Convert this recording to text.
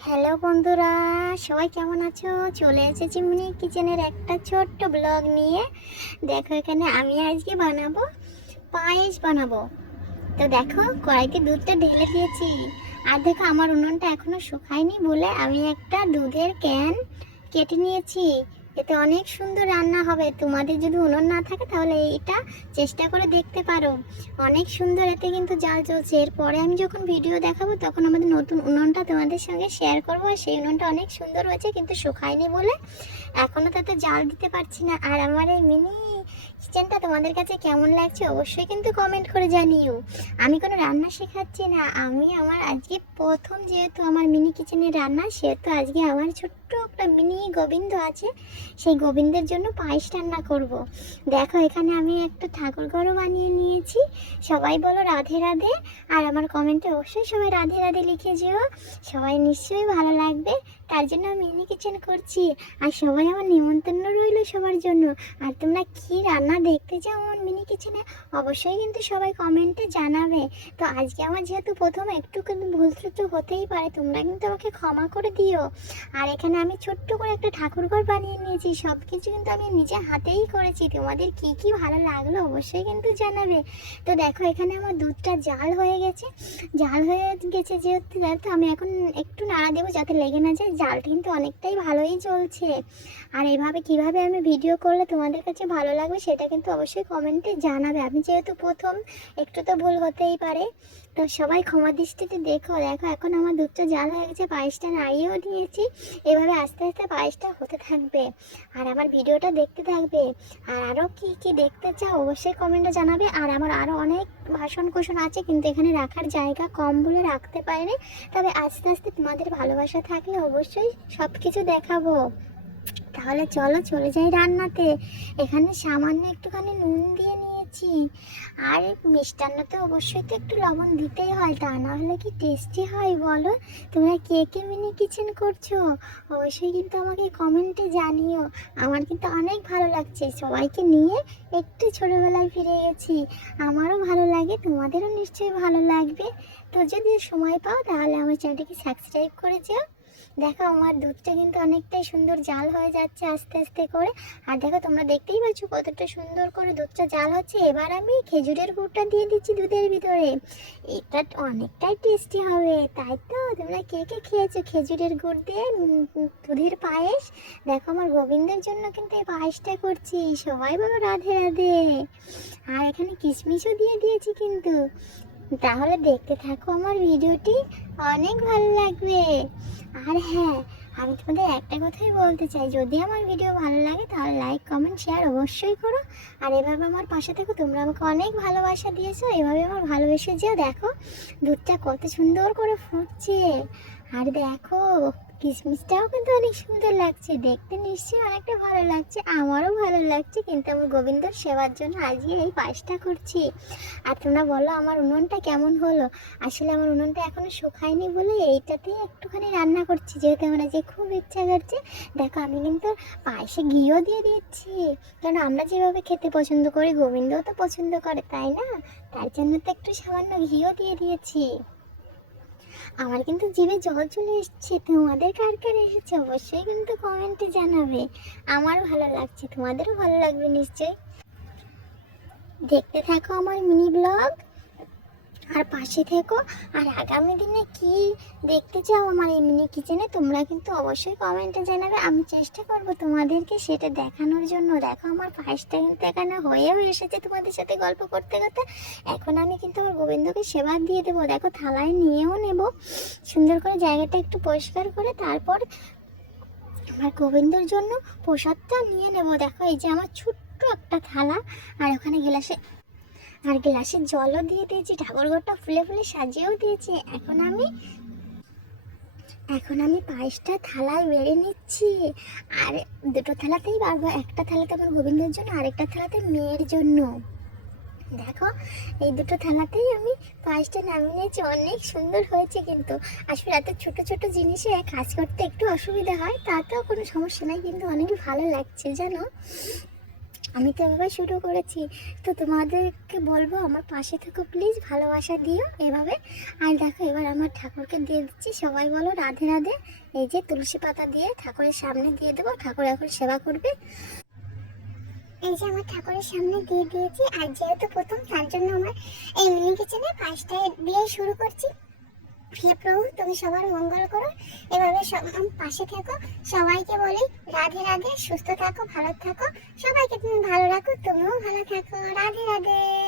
Hello বন্ধুরা, সবাই কেমন আছো? চলে এসেছি মিনি কিচেনের একটা ছোট্ট ব্লগ নিয়ে। দেখো এখানে আমি আজকে বানাবো পায়েস বানাবো। তো দেখো কড়াইতে দুধটা ঢেলে দিয়েছি। আর দেখো আমার উনুনটা এখনো শুকায়নি বলে আমি একটা দুধের ক্যান কেটে নিয়েছি। এতে অনেক সুন্দর রান্না হবে। তোমাদের যদি উনুন না থাকে তাহলে এটা চেষ্টা করে দেখতে পারো। অনেক সুন্দর এতে কিন্তু জাল জ্বলছে। এরপরে আমি যখন ভিডিও দেখাবো তখন আমাদের নতুন উনুনটা তোমাদের সঙ্গে শেয়ার করবো। আর সেই উনুনটা অনেক সুন্দর হয়েছে, কিন্তু শুকায়নি বলে এখনো তাতে জাল দিতে পারছি না। আর আমার এই মিনি কিচেনটা তোমাদের কাছে কেমন লাগছে অবশ্যই কিন্তু কমেন্ট করে জানিও। আমি কোনো রান্না শেখাচ্ছি না, আমি আমার আজকে প্রথম, যেহেতু আমার মিনি কিচেনের রান্না, সেহেতু আজকে আমার ছোট্ট একটা মিনি গোবিন্দ আছে, সেই গোবিন্দের জন্য পায়েস রান্না করব। দেখো এখানে আমি একটা ঠাকুর ঘরও বানিয়ে নিয়েছি। সবাই বলো রাধে রাধে। আর আমার কমেন্টে অবশ্যই সবাই রাধে রাধে লিখে যেও, সবাই নিশ্চয়ই ভালো লাগবে। তার জন্য আমি মিনি কিচেন করছি। আর সবাই আমার নিমন্ত্রণ রইল সবার জন্য। আর তোমরা কি রান্না দেখতে চাও আমার মিনি কিচেনে অবশ্যই কিন্তু সবাই কমেন্টে জানাবে। তো আজকে আমার যেহেতু প্রথম, একটু কিন্তু ভুল ত্রুটি হতেই পারে, তোমরা কিন্তু আমাকে ক্ষমা করে দিও। আর এখানে আমি ছোট্ট করে একটা ঠাকুরঘর বানিয়ে নিয়েছি। সব কিছু কিন্তু আমি নিজে হাতেই করেছি। তোমাদের কি কি ভালো লাগলো অবশ্যই কিন্তু জানাবে। তো দেখো এখানে আমার দুধটা জাল হয়ে গেছে। জাল হয়ে গেছে যেহেতু আমি এখন একটু নাড়া দেবো যাতে লেগে না যায়। জালটা কিন্তু অনেকটাই ভালোই জ্বলছে। আর এইভাবে কিভাবে আমি ভিডিও করলে তোমাদের কাছে ভালো লাগবে সেটা কিন্তু অবশ্যই কমেন্টে জানাবে। আমি যেহেতু প্রথম, একটু তো ভুল হতেই পারে। তো সবাই ক্ষমা দৃষ্টিতে দেখো। দেখো এখন আমার দুধটা জাল হয়ে গেছে, পায়েসটা নাড়িয়েও নিয়েছি। এভাবে আস্তে আস্তে পায়েসটা হতে থাকবে আর আমার ভিডিওটা দেখতে থাকবে। আর আরও কি কি দেখতে চাও অবশ্যই কমেন্টে জানাবে। আর আমার আরও অনেক বাসন কোসন আছে, কিন্তু এখানে রাখার জায়গা কম বলে রাখতে পারিনি। তবে আস্তে আস্তে তোমাদের ভালোবাসা থাকলে অবশ্যই সব কিছু দেখাবো। তাহলে চলো চলে যাই রান্নাতে। এখানে সামান্য একটুখানি নুন দিয়ে নিয়েছি। আর মিষ্টান্নতে অবশ্যই তো একটু লবণ দিতেই হয়, তা না হলে কি টেস্টি হয় বলো? তোমরা কে কে মিনি কিচেন করছো অবশ্যই কিন্তু আমাকে কমেন্টে জানিও। আমার কিন্তু অনেক ভালো লাগছে, সবাইকে নিয়ে একটু ছোটোবেলায় ফিরে গেছি। আমারও ভালো লাগে, তোমাদেরও নিশ্চয়ই ভালো লাগবে। তো যদি সময় পাও তাহলে আমার চ্যানেলটিকে সাবস্ক্রাইব করে যেও। দেখো আমার দুধটা কিন্তু অনেকটাই সুন্দর জাল হয়ে যাচ্ছে আস্তে আস্তে করে। আর দেখো তোমরা দেখতেই পাচ্ছ কতটা সুন্দর করে দুধটা জাল হচ্ছে। এবার আমি খেজুরের গুড়টা দিয়ে দিচ্ছি দুধের ভিতরে। এটা অনেকটাই টেস্টি হবে, তাই তো? তোমরা কে কে খেয়েছো খেজুরের গুড় দিয়ে দুধের পায়েস? দেখো আমার গোবিন্দের জন্য কিন্তু এই পায়েসটা করছি। সবাই বলো রাধে রাধে। আর এখানে কিশমিশও দিয়ে দিয়েছি কিন্তু। তাহলে দেখতে থাকো আমার ভিডিওটি, অনেক ভালো লাগবে। আর হ্যাঁ, আমি তোমাদের একটা কথাই বলতে চাই, যদি আমার ভিডিও ভালো লাগে তাহলে লাইক কমেন্ট শেয়ার অবশ্যই করো। আর এভাবে আমার পাশে থেকো, তোমরা আমাকে অনেক ভালোবাসা দিয়েছো, এভাবে আমার ভালোবেসে যেও। দেখো দুধটা কত সুন্দর করে ফুটছে। আর দেখো কিশমিশটাও কিন্তু অনেক সুন্দর লাগছে দেখতে, নিশ্চয়ই অনেকটা ভালো লাগছে। আমারও ভালো লাগছে, কিন্তু আমার গোবিন্দর সেবার জন্য আজকে এই পায়েসটা করছি। আর তোমরা বলো আমার উনুনটা কেমন হলো? আসলে আমার উনুনটা এখনো শুকায়নি বলে এইটাতেই একটুখানি রান্না করছি, যেহেতু আমার আজকে খুব ইচ্ছা করছে। দেখো আমি কিন্তু পায়েসে ঘিও দিয়ে দিচ্ছি, কারণ আমরা যেভাবে খেতে পছন্দ করি গোবিন্দও তো পছন্দ করে, তাই না? তার জন্য তো একটু সামান্য ঘিও দিয়ে দিয়েছি। আমার কিন্তু জিভে জল চলে এসছে। তোমাদের কার কার এসেছে অবশ্যই কিন্তু কমেন্টে জানাবে। আমার ভালো লাগছে, তোমাদেরও ভালো লাগবে নিশ্চয়ই। দেখতে থাকো আমার মিনি ব্লগ আর পাশে থেকো। আর আগামী দিনে কি দেখতে চাও আমার এই মিনি কিচেনে তোমরা কিন্তু অবশ্যই কমেন্টে জানাবে। আমি চেষ্টা করব তোমাদেরকে সেটা দেখানোর জন্য। দেখো আমার পায়েসটা কিন্তু এখানে হয়েও এসেছে তোমাদের সাথে গল্প করতে করতে। এখন আমি কিন্তু আমার গোবিন্দকে সেবা দিয়ে দেবো। দেখো থালায় নিয়েও নেব সুন্দর করে, জায়গাটা একটু পরিষ্কার করে। তারপর আমার গোবিন্দর জন্য প্রসাদটা নিয়ে নেব। দেখো এই যে আমার ছোট্ট একটা থালা, আর ওখানে গ্লাসে জলও দিয়ে দিয়েছি, ঠাকুরঘরটা ফুলে ফুলে সাজিয়েও দিয়েছি। এখন আমি পায়েসটা থালায় বেড়ে নিচ্ছি। আর দুটো থালাতেই বাড়বো, একটা থালাতে আমার গোবিন্দের জন্য, আরেকটা থালাতে মেয়ের জন্য। দেখো এই দুটো থালাতেই আমি পায়েসটা নামিয়ে নিয়েছি। অনেক সুন্দর হয়েছে কিন্তু। আসলে এত ছোট ছোট জিনিসে কাজ করতে একটু অসুবিধা হয়, তাতেও কোনো সমস্যা নাই, কিন্তু অনেক ভালো লাগছে জানো। আমি তো এভাবে শুরু করেছি, তো তোমাদেরকে বলবো আমার পাশে থেকো প্লিজ, ভালোবাসা দিও এভাবে। আর দেখো এবার আমার ঠাকুরকে দিয়ে দিচ্ছি, সবাই বলো রাধে রাধে। এই যে তুলসী পাতা দিয়ে ঠাকুরের সামনে দিয়ে দেবো, ঠাকুর এখন সেবা করবে। এই যে আমার ঠাকুরের সামনে দিয়ে দিয়েছি, আর যেহেতু প্রথম তার জন্য আমার এই মিনি কিচেনে পাঁচটা দিয়ে শুরু করছি। হে প্রভু, তুমি সবার মঙ্গল করো, এভাবে পাশে থেকো। সবাইকে বলি রাধে রাধে, সুস্থ থাকো, ভালো থাকো, সবাইকে তুমি ভালো রাখো, তুমিও ভালো থাকো, রাধে রাধে।